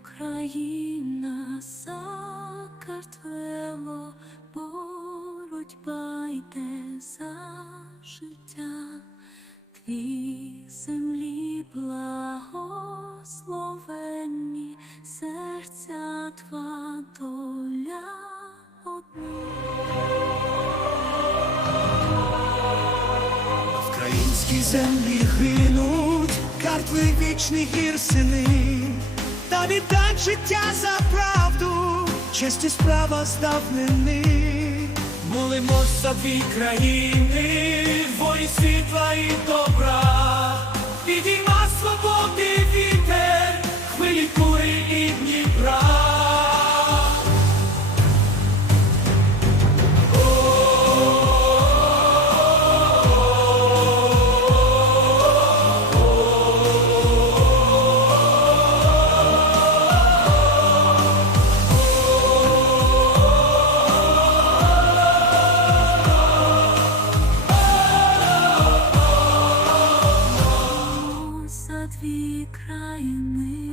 Україна, Сакартвело, боротьба йде за життя, твій землі благословенні, серця тва доля одна. Землі гинуть, картви вічних гір сини, та віддать життя за правду, честь і справа з давнини. Молимось за дві країни, воїн світла і добра, підійма свободи вітер, хвилі кури і Дніпра. Дві країни.